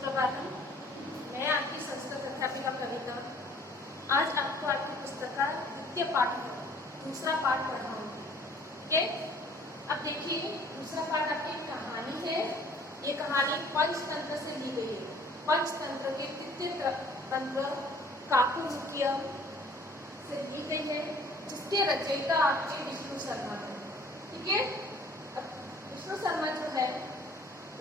सुप्रभातम। मैं आपकी संस्कृत अध्यापिका कविता आज आपको आपकी पुस्तक का द्वितीय पाठ दूसरा पाठ पढ़ाऊंगी। ओके, अब देखिए दूसरा पाठ आपकी कहानी है। ये कहानी पंचतंत्र से ली गई है। पंचतंत्र के तृतीय तंत्र काकुमुख्य से ली गई है, जिसके रचयिता आपके विष्णु शर्मा है। ठीक है, अब विष्णु शर्मा जो है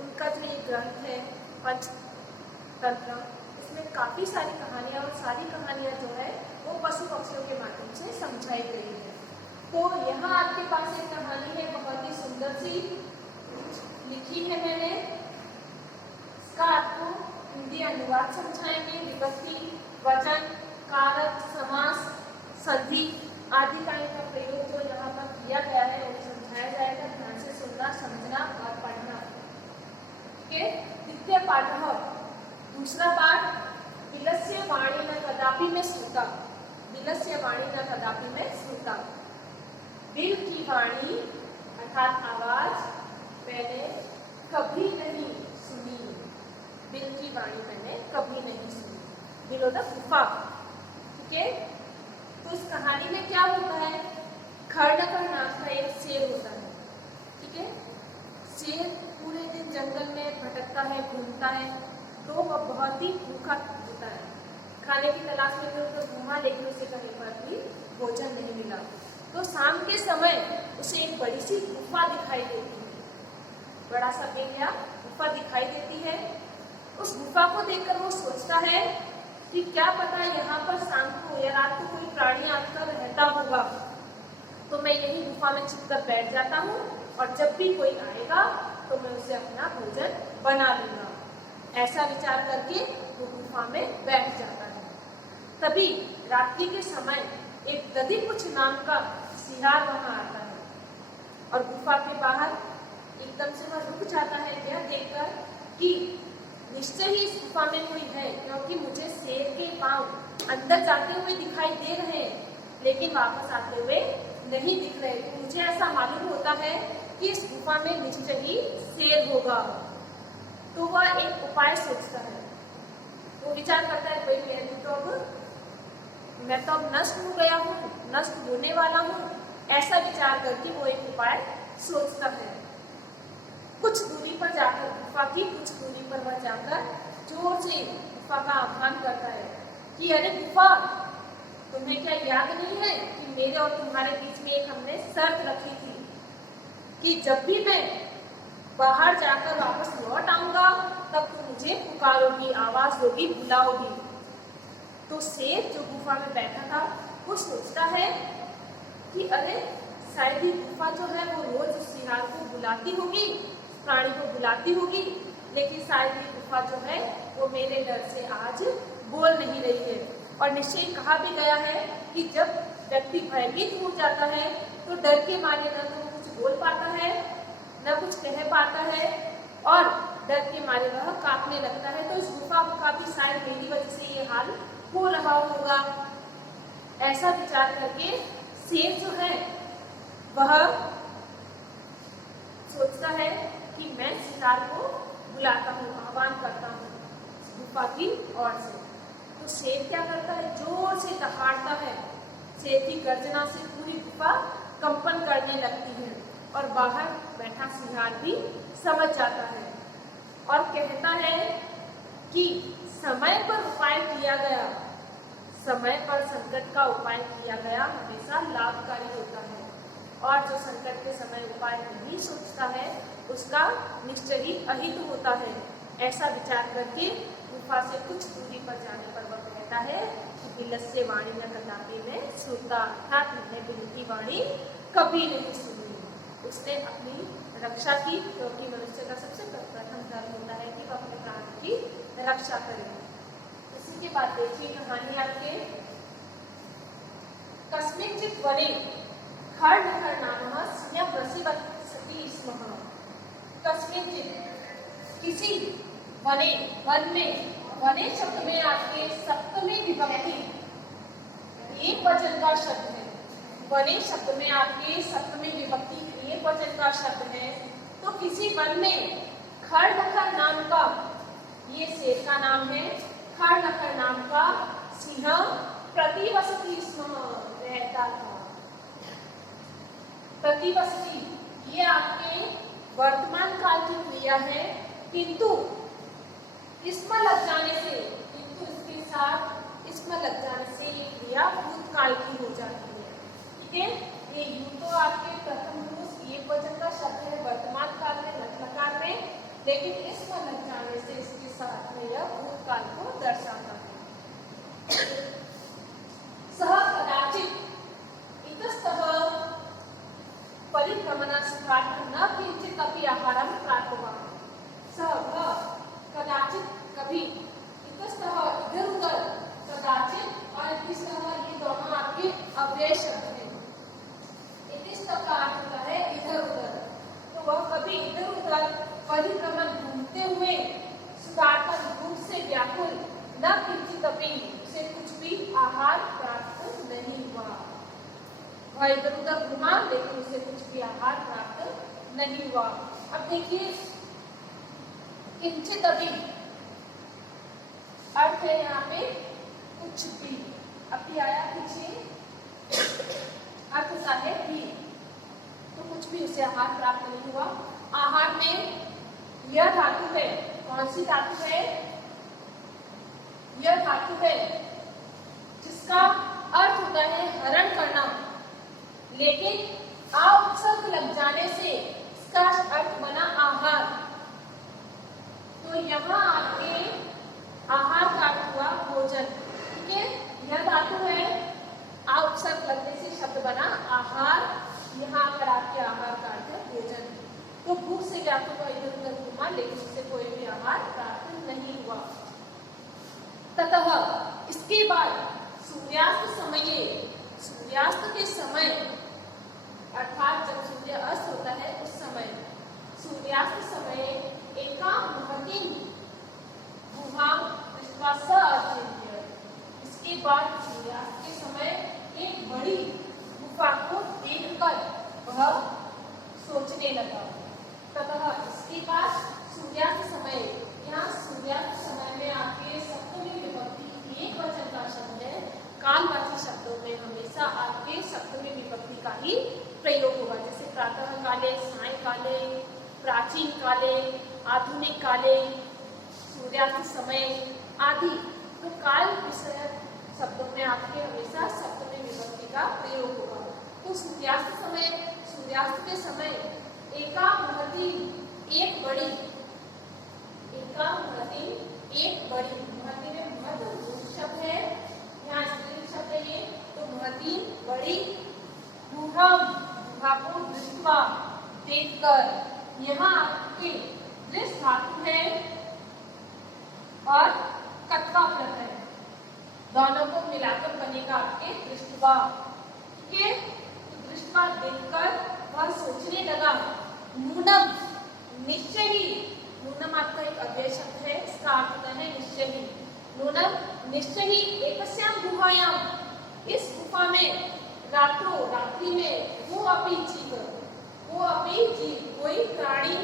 उनका जो ये ग्रंथ है पंचतंत्र, इसमें काफ़ी सारी कहानियाँ और सारी कहानियाँ जो है वो पशु पक्षियों के माध्यम से समझाई गई है। तो यहाँ आपके पास एक कहानी है, बहुत ही सुंदर सी लिखी है मैंने। इसका आपको हिंदी अनुवाद समझाएंगे। विभक्ति, वचन, कारक, समास, संधि आदि का इनका प्रयोग जो यहाँ पर किया गया है वो समझाया जाएगा। ध्यान से सुनना, समझना और पढ़ना। द्वितीय पाठ, दूसरा पाठ विलस्य वाणी न कदापि में श्रुता। विलस्य वाणी न कदापि में श्रुता। दिल की वाणी अर्थात आवाज मैंने कभी नहीं सुनी। दिल की वाणी मैंने कभी नहीं सुनी। बिलो द गुफा। ठीक है, तो इस कहानी में क्या होता है, खरडकर नाम का एक शेर होता है। ठीक है, शेर पूरे दिन जंगल में भटकता है, घूमता है, तो वह बहुत ही भूखा होता है। खाने की तलाश में तो घूमा, लेकिन उसे कहीं पर भी भोजन नहीं मिला। तो शाम के समय उसे एक बड़ी सी गुफा दिखाई देती है। बड़ा सा बेलिया गुफा दिखाई देती है। उस गुफा को देखकर वो सोचता है कि क्या पता यहाँ पर शाम को या रात को कोई प्राणी आकर रहता होगा, तो मैं यही गुफा में छिपकर बैठ जाता हूँ और जब भी कोई आएगा तो मैं उसे अपना भोजन बना लूंगा। ऐसा विचार करके वो गुफा में बैठ जाता है। तभी रात्रि के समय एक दधिपुच्छ नाम का सियार वहां आता है और गुफा के बाहर एकदम से वह रुक जाता है, यह देखकर कि निश्चय ही इस गुफा में कोई है, क्योंकि मुझे शेर के पांव अंदर जाते हुए दिखाई दे रहे हैं लेकिन वापस आते हुए नहीं दिख रहे। तो मुझे ऐसा मालूम होता है कि इस गुफा में निश्चय ही शेर होगा। तो वह एक उपाय सोचता है। वो विचार करता है, भाई मैं तो अब नष्ट हो गया हूँ, नष्ट होने वाला हूँ। ऐसा विचार करके वो एक उपाय सोचता है। कुछ दूरी पर जाकर, गुफा की कुछ दूरी पर वह जाकर जोर से गुफा का आह्वान करता है कि अरे गुफा, तुम्हें क्या याद नहीं है कि मेरे और तुम्हारे बीच में एक हमने शर्त रखी थी कि जब भी मैं बाहर जाकर वापस लौट आऊंगा तब तुम मुझे पुकारोगी, आवाज दोगी, बुलाओगी। तो शेर जो गुफा में बैठा था वो सोचता है कि अरे शायद ही गुफा जो है वो रोज सियार को बुलाती होगी, प्राणी को बुलाती होगी, लेकिन शायद ये गुफा जो है वो मेरे डर से आज बोल नहीं रही है। और निश्चय कहा भी गया है कि जब व्यक्ति भयभीत हो जाता है तो डर के मारे न तो कुछ बोल पाता है, न कुछ कह पाता है और डर के मारे वह कांपने लगता है। तो इस गुफा का भी शायद मेरी वजह से ये हाल हो रहा होगा। ऐसा विचार करके शेर जो है वह सोचता है कि मैं शिकार को बुलाता हूँ, आह्वान करता हूँ गुफा की ओर से। तो शेर क्या करता है, जोर से दहाड़ता है। शेर की गर्जना से पूरी गुफा कंपन करने लगती है और बाहर बैठा सियार भी समझ जाता है और कहता है कि समय पर उपाय किया गया, समय पर संकट का उपाय किया गया हमेशा लाभकारी होता है, और जो संकट के समय उपाय नहीं सोचता है उसका निश्चय ही अहित होता है। ऐसा विचार करके गुफा से कुछ दूरी पर जाने पर वह कहता है कि विलस्य वाणी न कदापि में श्रुता, अर्थात मैंने बिल की वाणी कभी नहीं सुनी। उसने अपनी रक्षा की, क्योंकि मनुष्य का सबसे प्रथम धर्म होता है कि वह अपने प्राण की रक्षा करे। इसी के बाद देखिए कहानी आपके कस्मिंचित् वने खरडकर नामः स्न्यवसिवति स्म। कस्मिंचित् किसी वने, वन में, वने शब्द में आपके सप्तमी विभक्ति एक वचन का शब्द है। वने शब्द में आपके सप्तमी विभक्ति एक वचन का शब्द है। तो किसी वन में खरडकर नाम का ये शेर इसका नाम है खरनखर नाम का सिंह प्रतिवसति स्म, रहता था। प्रतिवसति ये आपके वर्तमान काल की क्रिया है, किंतु इसमें लग जाने से, किंतु इसके साथ इसमें लग जाने से ये क्रिया भूतकाल की हो जाती है। ठीक है, ये यूं तो आपके प्रथम पुरुष एक वचन का शब्द है वर्तमान काल में लट्लकार में, लेकिन इसमें लग जाने से इसके साथ में यह भूतकाल को दर्शाता है। सह कदाचित इतस्तः परिभ्रमणात् न किंचित अपि आहारं प्राप्तवान्। सः कदाचित कभी, इतस्तः इधर उधर, कदाचित और इतस्तः ये दोनों आपके अव्यय शब्द हैं। इतस्तः का अर्थ होता है इधर उधर, तो वह कभी इधर उधर परिभ्रमण घूमते हुए सुधार्थन भूख से व्याकुल न किंचित अपि, उसे कुछ भी आहार प्राप्त नहीं हुआ। वह इधर उधर घुमा लेकिन उसे कुछ भी आहार प्राप्त नहीं हुआ। अब देखिए किंचित अपि अर्थ है यहाँ पे कुछ भी, अपि आया पीछे अर्थ सा है भी, तो कुछ भी उसे आहार प्राप्त नहीं हुआ। आहार में यह धातु है, कौन सी धातु है? यह धातु है जिसका अर्थ होता है हरण करना, लेकिन आ उपसर्ग लग जाने से इसका अर्थ बना आहार। तो यहाँ आपके आहार का अर्थ हुआ भोजन। ठीक है, यह धातु है, आ उपसर्ग लगने से शब्द बना आहार। यहाँ पर आपके आहार का अर्थ है भोजन। तो भूख से व्याकुल हुआ, इधर उधर घूमा लेकिन उससे कोई भी आहार प्राप्त नहीं हुआ। ततः इसके बाद सूर्यास्त समये, सूर्यास्त के समय अर्थात जब सूर्य अस्त होता है उस समय, सूर्यास्त समय एका महती गुहा दृष्ट्वा स अचिन्त्य। इसके बाद सूर्यास्त के समय एक बड़ी गुफा को देखकर वह सोचने लगा। तथा इसके बाद सूर्यास्त समय, यहाँ सूर्यास्त समय में आपके सप्तमी विभक्ति एक वचन का शब्द है। कालवाची शब्दों में हमेशा आपके सप्तमी विभक्ति का ही प्रयोग होगा, जैसे प्रातः काले, साय काले, प्राचीन काले, आधुनिक काले, सूर्यास्त समय आदि। तो काल विषय शब्दों में आपके हमेशा सप्तमी विभक्ति का प्रयोग होगा। तो सूर्यास्त समय, सूर्यास्त के समय एका महती एक बड़ी, एका महती एक बड़ी, महती में महत शब्द है, यहाँ स्त्रीलिंग शब्द है ये, तो महती बड़ी गुहा, गुहा को दृष्ट्वा देखकर, यहाँ आपके दृष्ट धातु है और कत्वा प्रत्यय, दोनों को मिलाकर बनेगा आपके दृष्टवा। ठीक है, तो दृष्टवा देखकर वह सोचने लगा। नूनम निश्चय ही, नूनम आपका एक अव्यय शब्द है, इसका अर्थ होता है निश्चय ही। नूनम निश्चय ही एकस्याम गुहायाम, इस गुफा में रात्रो, रात्रि में वो अपी जीव, वो अपी जीव, कोई प्राणी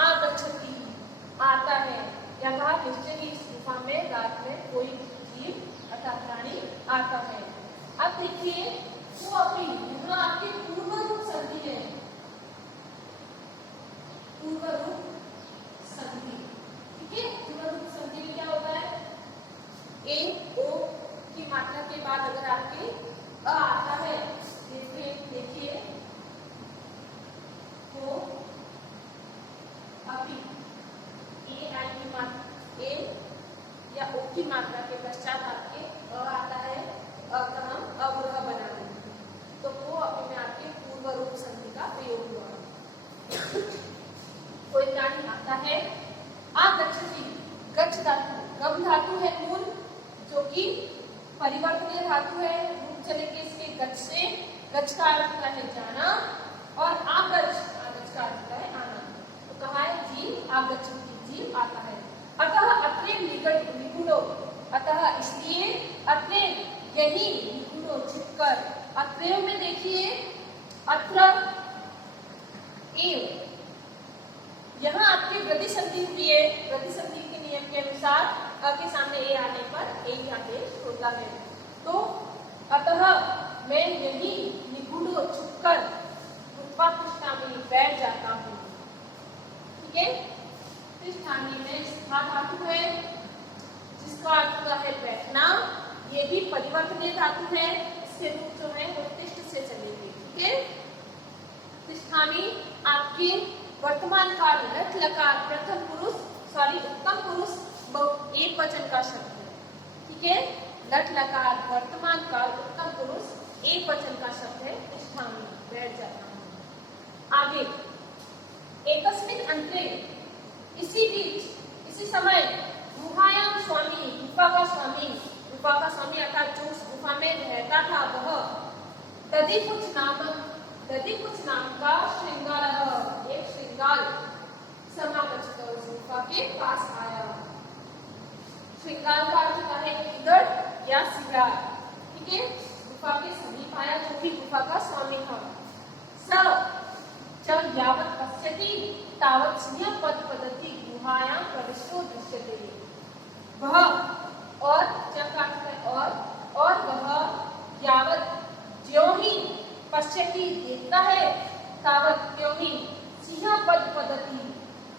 आगच्छति, आता है। यहाँ निश्चय ही इस गुफा में रात में कोई जीव अर्थात प्राणी आता है। अब देखिए वो अपी, यहाँ आपकी पूर्व रूप संधि है, पूर्व रूप संधि। ठीक है, पूर्व रूप संधि में क्या होता है? ए ओ की मात्रा के बाद अगर आपके अ आता है, देखिए तो अपी, ए आई की मात्रा, ए या ओ की मात्रा के पश्चात आपके अ आता है, अ का हम अवग्रह बना देंगे, तो वो अपी में आपके पूर्व रूप संधि का प्रयोग हुआ। कोई प्राणी आता है, आगच्छति, गच्छ धातु, गम धातु है मूल, जो कि परिवर्तनीय धातु है, रूप चलेंगे इसके गच्छ से। गच्छ का अर्थ होता है जाना और आगच्छ, आगच्छ का अर्थ होता है आना। तो कहा है जीव आगच्छति, जीव आता है। अतः अत्रे निगुणो, अतः इसलिए अत्रे यही, निगुणो छिपकर, अत्रे में देखिए अत्र एव, यहाँ आपकी वृद्धि संधि हुई है। वृद्धि संधि के नियम के अनुसार अनुसार अ के सामने ए आने पर ए ही आदेश होता है। तो अतः मैं यही निगूढ़ छुपकर उत्पातिष्ठामि बैठ जाता हूँ। ठीक है, तिष्ठामि में स्था धातु है जिसका अर्थ है बैठना। ये भी परिवर्तनीय धातु है, इसके रूप जो है वो तिष्ठ से चलेंगे। ठीक है, तिष्ठामि आपके वर्तमान काल लट लकार प्रथम पुरुष उत्तम पुरुष एक वचन का शब्द है। ठीक है, लट लकार वर्तमान काल उत्तम पुरुष एक वचन का शब्द है। तिष्ठामि बैठ जाता हूँ। आगे एकस्मिन् अंतरे इसी बीच इसी समय गुहायाम स्वामी गुफा का स्वामी अर्थात जो उस गुफा में रहता था वह दधिकुच नाम का श्रृंगार एक श्रृंगार समागत उस गुफा के पास आया। श्रृंगार का अर्थ होता है गिदड़ या सियार। ठीक है, गुफा के समीप आया जो भी गुफा का स्वामी था। स जब यावत पश्यति तावत सिंह पद पद्धति गुहायां प्रविष्टो दृश्यते। वह और जब का अर्थ है और वह यावत ज्यों ही पश्यति देखता है तावत क्यों ही सिंह पद पद्धति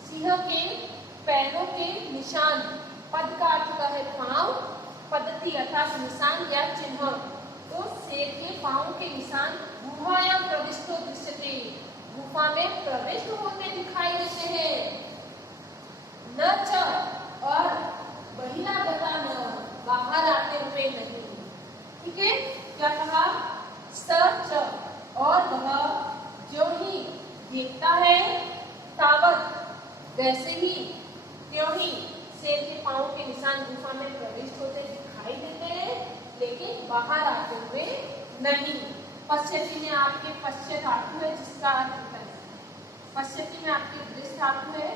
सिंह के पैरों के निशान, पद का अर्थ है पांव, पद्धति अर्थात निशान या चिन्ह। तो शेर के पांव के निशान गुहायां प्रविष्टो दृश्यते गुफा में प्रविष्ट होते दिखाई देते हैं। न च और बहिरागता न बाहर आते हुए नहीं। ठीक है, क्या कहा? स और वह जो ही देखता है तावत वैसे ही क्यों ही शेर के पांव के निशान गुफा में प्रविष्ट होते दिखाई देते हैं लेकिन बाहर आते हुए नहीं। पश्यति में आपके पश्य धातु है जिसका अर्थ है पश्यति में आपके दृष्ट धातु है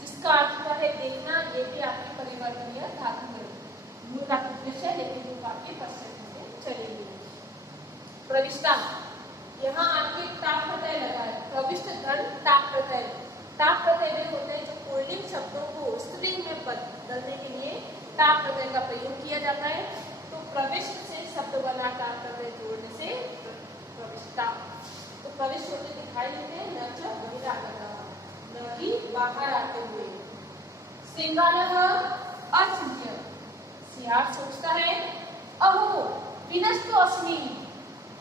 जिसका अर्थ है देखना। ये भी आपकी परिवर्तनीय धातु है। मूल धातु दृश्य लेकिन रूप आपके पश्यति में चलेगी। प्रविष्टा यहाँ आपके टाप प्रत्यय लगा है। प्रविष्ट धन टाप प्रत्यय। टाप प्रत्यय वे होते हैं जो पुल्लिंग शब्दों को स्त्रीलिंग में बदलने के लिए टाप प्रत्यय का प्रयोग किया जाता है। तो प्रविष्ट से शब्द बना टाप प्रत्यय जोड़ने से प्रविष्टा। तो प्रविष्ट होते दिखाई देते हैं न च बहिरागता न ही बाहर आते हुए। श्रृंगारः अचिन्त्य सियार सोचता है अहो विनष्टो अस्मि,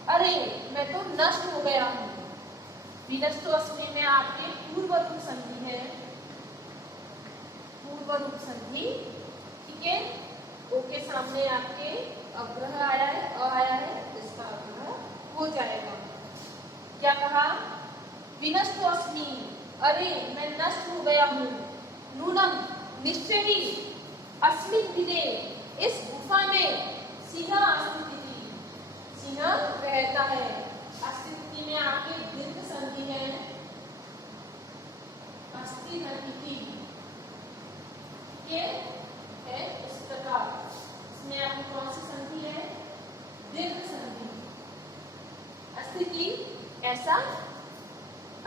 अरे मैं तो नष्ट हो गया हूँ। विनष्टो अस्मि में आपके पूर्व रूप संधि है। पूर्व रूप संधि। ठीक है, ओ के सामने आपके अग्रह आया है अ आया है इसका अग्रह हो जाएगा। क्या कहा? विनष्टो अस्मि, अरे मैं नष्ट हो गया हूँ। नूनम निश्चय ही अस्मिन् दिने इस गुफा में सिंह अस्तित्व सिंह रहता है। अस्तित्व में आपके दीर्घ संधि है अस्तित्व ये है इस प्रकार। इसमें आपकी कौन सी संधि है? दीर्घ संधि। अस्तित्व ऐसा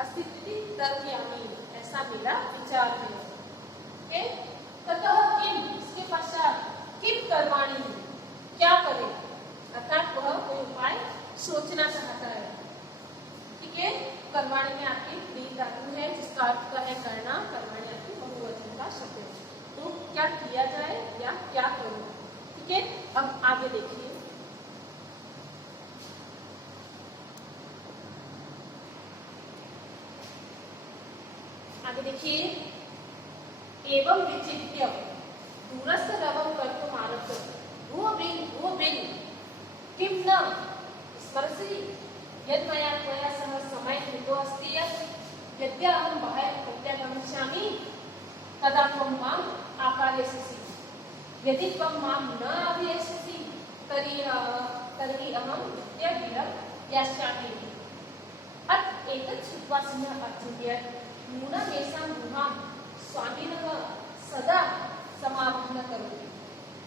अस्तित्व तर्कयामी ऐसा मेरा विचार है। ततः किम इसके पश्चात किम कर्माणि क्या करे अर्थात वह कोई उपाय सोचना चाहता है। ठीक है, कर्माणि में आपकी क्रिया धातु है जिसका अर्थ का है करना। कर्माणि आपकी बहुवचन का शब्द है। तो क्या किया जाए या क्या करूं। ठीक है, अब आगे देखिए। आगे देखिए। एवं विचित्य दूरस्थ रवं कर्तुम् आरभ्य वो बिल किम न स्मरसि यद मया त्वया सह समय कृतो अस्ति यद्य अहं बाह्य प्रत्यागमिष्यामि तदा त्वं माम् आकारयसि यदि त्वं मां न आकारयसि तर्हि अहं नित्यविरं यास्यामि। अत एतत् श्रुत्वा सिंहः अच्युत नूनं येषां गुहां स्वामिनः सदा समापनं करोति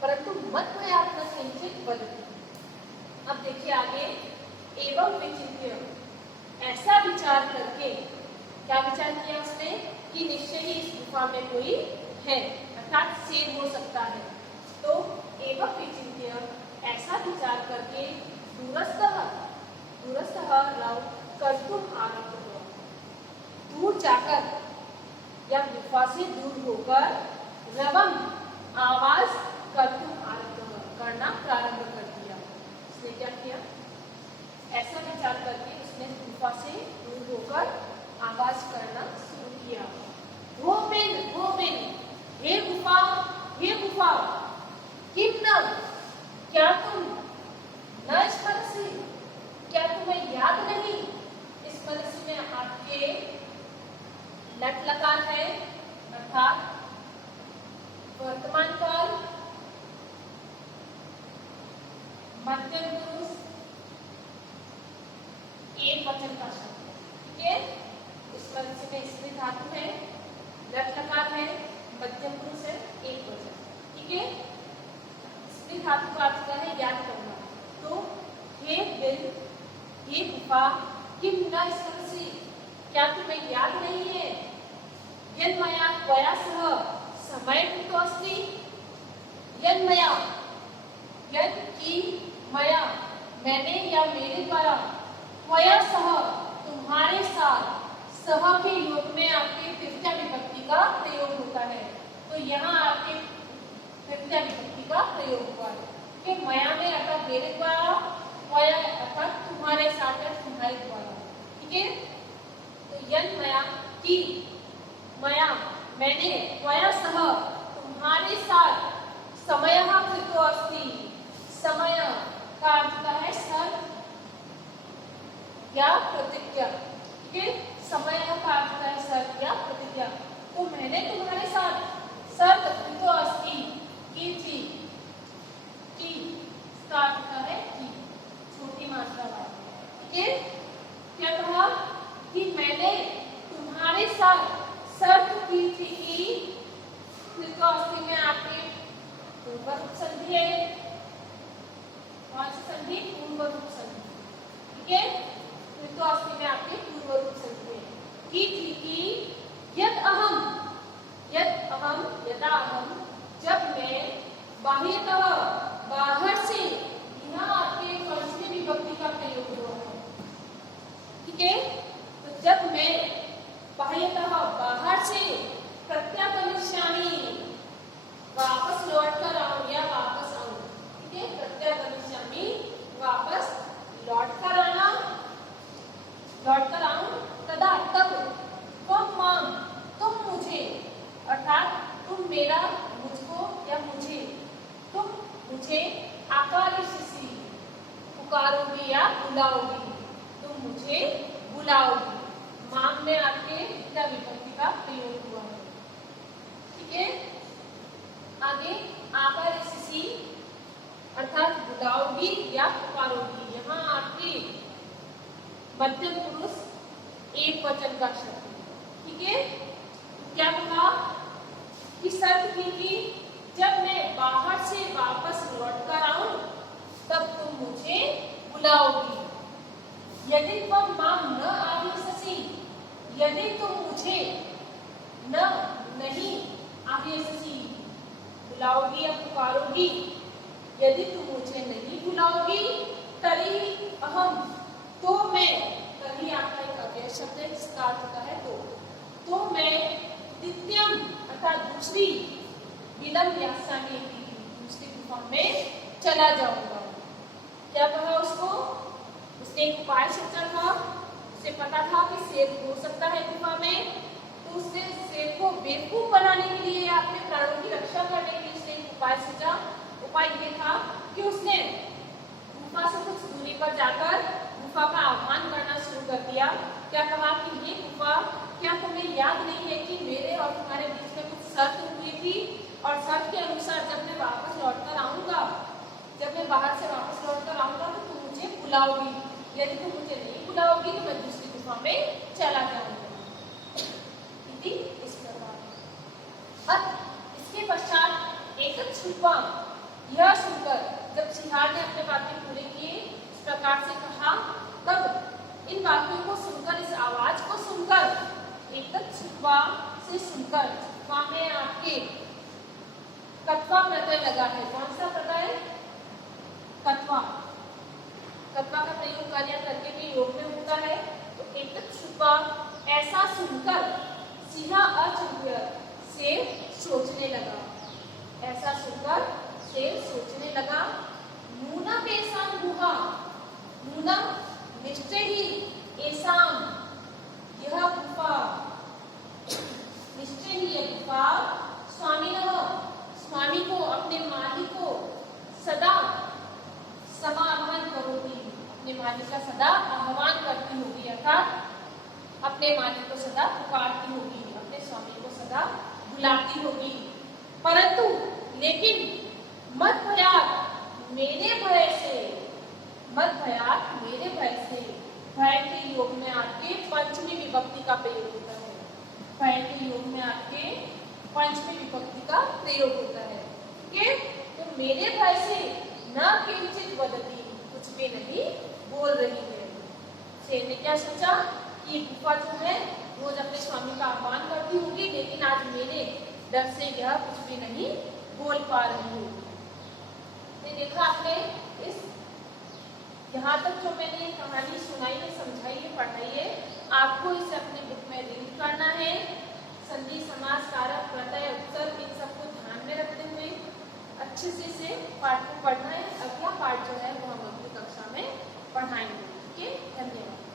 परंतु मत प्रयात्न किंचित वदति। अब देखिए आगे। एवं विचित्य ऐसा विचार करके क्या विचार किया उसने कि निश्चय ही इस गुफा में कोई है, अर्थात शेर हो सकता है। तो एवं विचिन्त्य, ऐसा विचार करके दूरस्थः रव कर्तुम आरब्ध हुआ। दूर जाकर या गुफा से दूर होकर रवम आवाज कर्तुम आरब्ध हुआ, करना प्रारंभ कर दिया। उसने क्या किया? ऐसा विचार करके उसने गुफा से दूर होकर आवाज करना शुरू किया। वो बिन, हे गुफा, किम न, क्या तुम न स्मरसि, क्या तुम्हें याद नहीं? इस स्मरसि में आपके लट लकार है, अर्थात वर्तमान काल, मध्यम पुरुष, एक वचन का शब्द है। ठीक है, स्मरसि में स्त्री धातु है, लट लकार है, मध्यम पुरुष है, एक वचन। ठीक है, स्त्री धातु का अर्थ क्या है? याद करना। तो हे बिल, हे गुफा, किम न स्मरसि, क्या तुम्हें याद नहीं है? यन्मया त्वया सह समयकृतो अस्ति, यन्मया, यन की मया, मैंने या मेरे द्वारा, त्वया सह, तुम्हारे साथ, सह के योग में आपके तृतीया विभक्ति का प्रयोग होता है। तो यहाँ आपके तृतीया विभक्ति का प्रयोग हुआ है कि मया में अर्थात मेरे द्वारा, त्वया अर्थात तुम्हारे साथ या तुम्हारे द्वारा। ठीक है, तो यन मया की, मया मैंने, त्वया सह तुम्हारे साथ, समयः कृतो अस्ति, समय का अर्थ है शर्त या प्रतिज्ञा। ठीक है, समय का अर्थ है शर्त या प्रतिज्ञा। तो मैंने तुम्हारे साथ शर्त कृतो अस्ति, की थी, की का अर्थ है की, छोटी मात्रा वाली। ठीक है, क्या कहा कि मैंने तुम्हारे साथ शर्त की थी कि, कृतो अस्ति में आपके पूर्व रूप संधि है, कौन सी संधि? पूर्व रूप संधि। ठीक है, कृतो अस्ति में आपके पूर्व रूप संधि है, की थी कि यद अहम, यदा अहम, जब मैं, बाह्यतः, बाहर से, यहाँ आपके पंचमी विभक्ति का प्रयोग हुआ है। ठीक है, तो जब मैं बाह्यतः, बाहर से, प्रत्यागमिष्यामि, वापस लौट कर आऊं या वापस आऊं। ठीक है, प्रत्यागमिष्यामि, वापस लौट कर आना, लौट कर आऊं, तदा तब, तुम मुझे, अर्थात तुम मेरा, मुझको या मुझे, तुम मुझे आकारिष्यसि, पुकारोगी या बुलाओगी, तुम मुझे बुलाओगी। माम में आपके तृतीया विभक्ति का प्रयोग हुआ है। ठीक है, आगे आकारिष्यसि अर्थात बुलाओगी या पुकारोगी, यहाँ आपकी मध्यम पुरुष एक वचन का शब्द है। ठीक है, क्या कहा कि शर्त थी कि जब मैं बाहर से वापस लौट कर आऊं तब तुम मुझे बुलाओगी। यदि तुम माम न आवेशसि, यदि तुम मुझे नहीं आवेशसि, बुलाओगी या पुकारोगी, यदि तुम मुझे नहीं बुलाओगी, तरी अहम, तो मैं, तरी आपका एक अव्यय शब्द है जिसका अर्थ होता है तो मैं द्वितीयम अर्थात दूसरी, विलंब यास्यामि, दूसरी गुफा में चला जाऊंगा। क्या कहा उसको? उसने एक उपाय सोचा था, उसे पता था कि शेर हो सकता है गुफा में, तो उसने शेर को बेवकूफ बनाने के लिए, अपने प्राणों की रक्षा करने के लिए उसने एक उपाय सोचा। उपाय ये था कि उसने गुफा से कुछ दूरी पर जाकर गुफा का आह्वान करना शुरू कर दिया। क्या कहा कि ये गुफा, क्या तुम्हें याद नहीं है कि मेरे और तुम्हारे बीच में कुछ शर्त हुई थी, और शर्त के अनुसार जब मैं वापस लौटकर आऊंगा, जब मैं बाहर से वापस लौटकर आऊंगा तो तुम मुझे बुलाओगी, यदि तुम मुझे नहीं बुलाओगी तो मैं दूसरी गुफा में चला जाऊंगा। इस प्रकार अब इसके पश्चात एक छुपा, यह सुनकर जब सिंहार ने अपने वाक्य पूरे किए, इस प्रकार से कहा, तब इन वाक्यों को सुनकर, इस आवाज को सुनकर, एक छुपा से सुनकर, गुफा में आपके कत्वा प्रत्यय लगा है। कौन सा प्रत्यय? कत्वा। कत्वा का प्रयोग कार्य करके भी योग में होता है। तो एतत् श्रुत्वा, ऐसा सुनकर सिंह अचिंत्य, शेर सोचने लगा। ऐसा सुनकर शेर सोचने लगा। नूनम एषां गुहा, नूनम निश्चय ही, एषां यह गुफा, निश्चय ही यह गुफा, स्वामिनः स्वामी को, अपने मालिक को, सदा समाहन करोगी, अपने मालिक का सदा आह्वान करती होगी, अर्थात अपने मालिक को सदा पुकारती होगी, अपने स्वामी को सदा बुलाती होगी। परंतु लेकिन मत भयात मेरे भय से, मत भयात मेरे भय से, भय के योग में आपके पंचमी विभक्ति का प्रयोग होता है। भय के योग में आपके पंचमी विभक्ति का प्रयोग होता है। कि तो मेरे भय से न किंचित वदती, कुछ भी नहीं बोल रही है। शेर ने क्या सोचा कि गुफा जो है रोज अपने स्वामी का आह्वान करती होगी, लेकिन आज मेरे डर से यह कुछ भी नहीं बोल पा रही है। देखा आपने, इस यहाँ तक जो मैंने कहानी सुनाई है, समझाई है, पढ़ाई है, आपको इसे अपने बुक में रीड करना है। संधि, समास, कारक, प्रत्यय, उपसर्ग, इन सबको ध्यान में रखते हुए अच्छे से इसे पाठ को पढ़ना है। अगला पाठ जो है वो हम अगली कक्षा में पढ़ाएंगे। ठीक है, धन्यवाद।